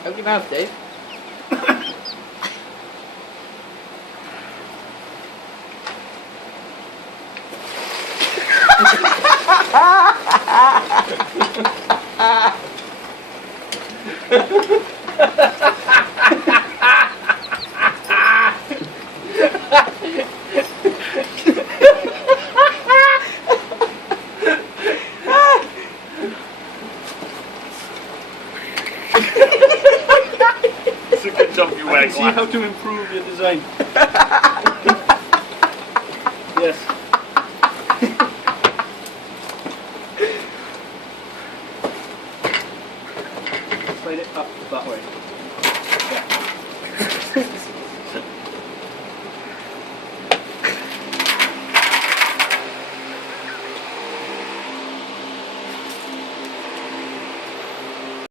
Open your mouth, Dave. It's a good job you wear See how glasses. to improve your design. Yes. Slide it up that way. Yeah.